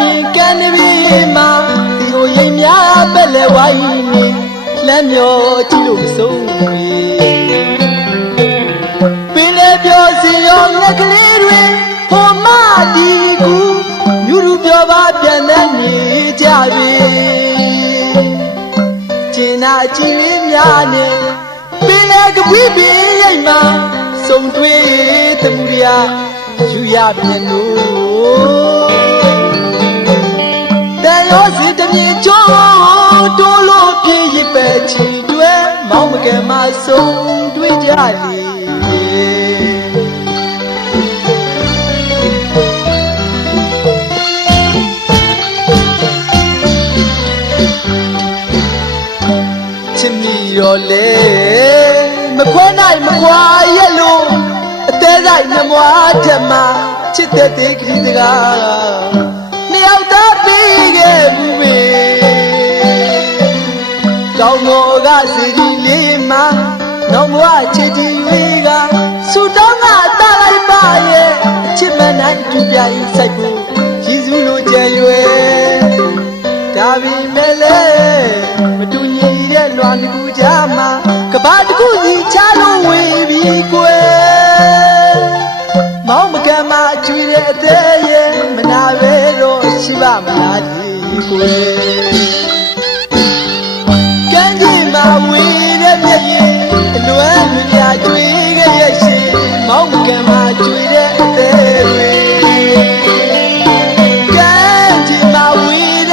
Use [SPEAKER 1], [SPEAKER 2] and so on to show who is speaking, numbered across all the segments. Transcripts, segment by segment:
[SPEAKER 1] ရင်ကန်နပြီမှာဒီကိုရိမ်များပဲလဲဝိုင်းနေလက်မျောကြည့်လို့မဆုံးပင်လေပြောစီရောငှက်ကလေးတွေဟိုမဒီကူမြူရူပြောပါပြန်တဲ့နေကြပြီကျင်နာကြည်လေးများနဲ့ပင်လေကပွေးပင်ရိမ်မှာစုံတွေ့တမှုရာယူရပြန်လို့ ရောစီတမြေကျိုးတိုးလို့ပြည့်ရပဲချီတွဲမောင်းမကမဆုံးတွေ့ကြလေချစ်မိရောလေမခွဲနိုင်မခွာရဲ့လို့အသေးဆိုင်နှမွားထမချစ်တဲ့တေခရီးတကား နိုင်ကြပြရ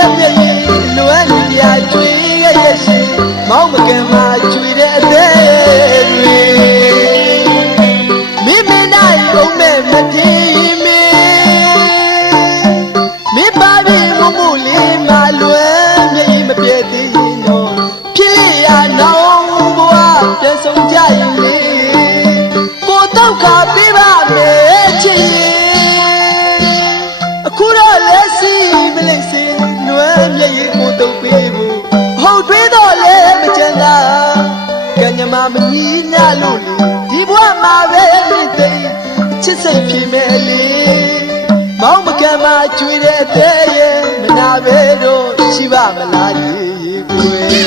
[SPEAKER 1] တဲ့မျက်ရည်အလွမ်းမြညာကျွေခဲ့ရဲ့ရှင်မောင်မကမကျွေတဲ့အသေးတွေမိမနိုင်အောင်မဲ့မပြေးမေမိပါပြီမမှုလေးမလွယ်မြေမပြည့်သေးရင်တော့ဖြစ်လေရနောင်ဘဝပြန်ဆုံးကြရင်လေကိုတော့ခါပေးပါမယ်ချစ်ရင်အခုတော့လက်စီမလေးစင်နွယ် မြေကိုတော့ပေးဖို့ဟုတ်တွေးတော့လဲမကြမ်းတာကညမမကြီးညလို့လူဒီဘဝမှာပဲမြင့်သိချစ်စိတ်ဖြစ်မဲ့လေမောင်မကမ်းမကျွေးတဲ့တဲ့ရဲ့မနာပဲတော့ရှိပါမလားဒီကိုယ်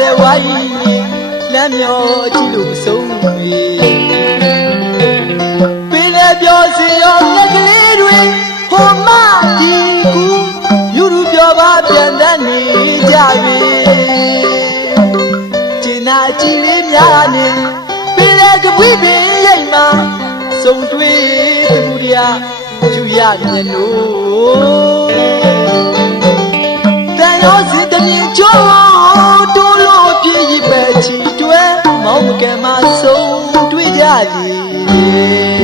[SPEAKER 1] လဲဝိုင်းလမ်းမျောကြည့်လို့မဆုံးဘူးပင်လည်းပြောစီရောလက်ကလေးတွေဟိုမဒီကူယူရူပြောပါပြန်တတ်နေကြပြီကျင်နာကြည်လေးများနေပင်လည်းကပွေးပင်ရိမ်မှာစုံတွေ့တမှုတရားကျူရမြင်လို့တန်ရောစစ်တမြင်ကျိုးတိုး ကမဆုံးတွေ့ကြလေ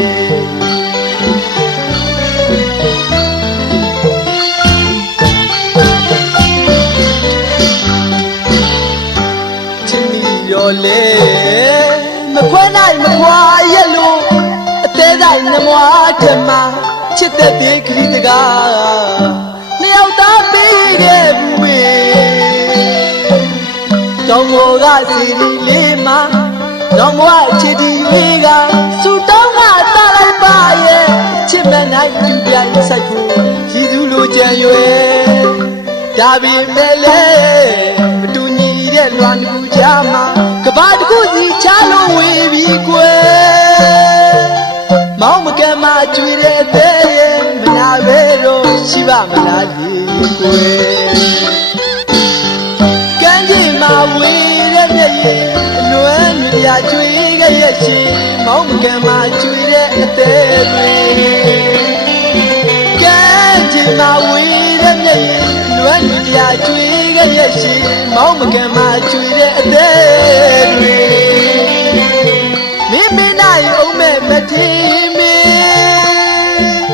[SPEAKER 1] ချစ်မီရောလေမခွဲနိုင်မခွာရဲ့လို့အသေးဆိုင်နှမွားထမချစ်တဲ့ဒီခရီးတကားနှစ်ယောက်သားပေးခဲ့ဘူးဝေတောင်မောကစီရီလေးမှာ နောင်ဘဝချစ်ဒီဝေကစူတောင်းကတားလိုက်ပါရဲ့ချစ်မနိုင်ကြပြိုင်ဆိုင်ဖို့ရည်သူလိုကြံရွယ်ဒါပေမဲ့လေမတူညီတဲ့လွမ်းကူကြမှာကဘာတစ်ခုစီချလို့ဝေပြီးကွယ်မောင်မကမကျွေတဲ့တဲ့ရဲ့မနာပဲတော့ရှိပါမလားလေကွယ် မ်းမြာကျွေခဲ့ရဲ့ရှင်မောင်မကမကျွေတဲ့အသေးတွေကမ်းခြေမှာဝေတဲ့မျက်ရည်အလွမ်းမြာကျွေခဲ့ရဲ့ရှင်မောင်မောင်းမကမ်းမှာကျွေတဲ့အသေးတွေမင်းမင်းနိုင်အောင်မဲ့မထင်မင်း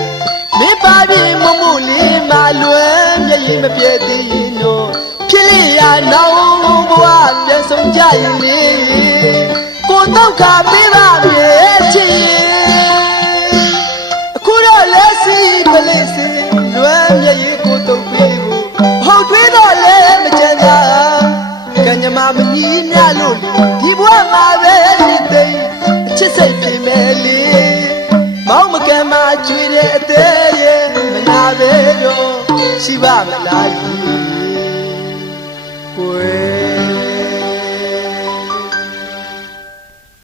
[SPEAKER 1] မင်းပါပြီမမှုလေးမလွယ်မျက်ရည်မပြည့်သေးရင်တော့ဖြစ်လျာနောင်ဘဝပြန်ဆုံးကြရင်လေကိုတော့ ခါပေးပါမြေချစ်ရင်အခုတော့လက်စီကလေးစီလွမ်းမြေရီကိုတုတ်ပြေဖို့ဟုတ်တွေးတော့လဲမကြမ်းသာကညမမကြီးမြလို့လေဒီဘဝမှာပဲနှစ်သိမ့်အချစ်စိတ်ပြင်မဲ့လေမောင်းမကမ်းမှာကျွေတဲ့အသေးရဲ့မနာပဲတော့ရှိပါမလားကြီးကိုယ်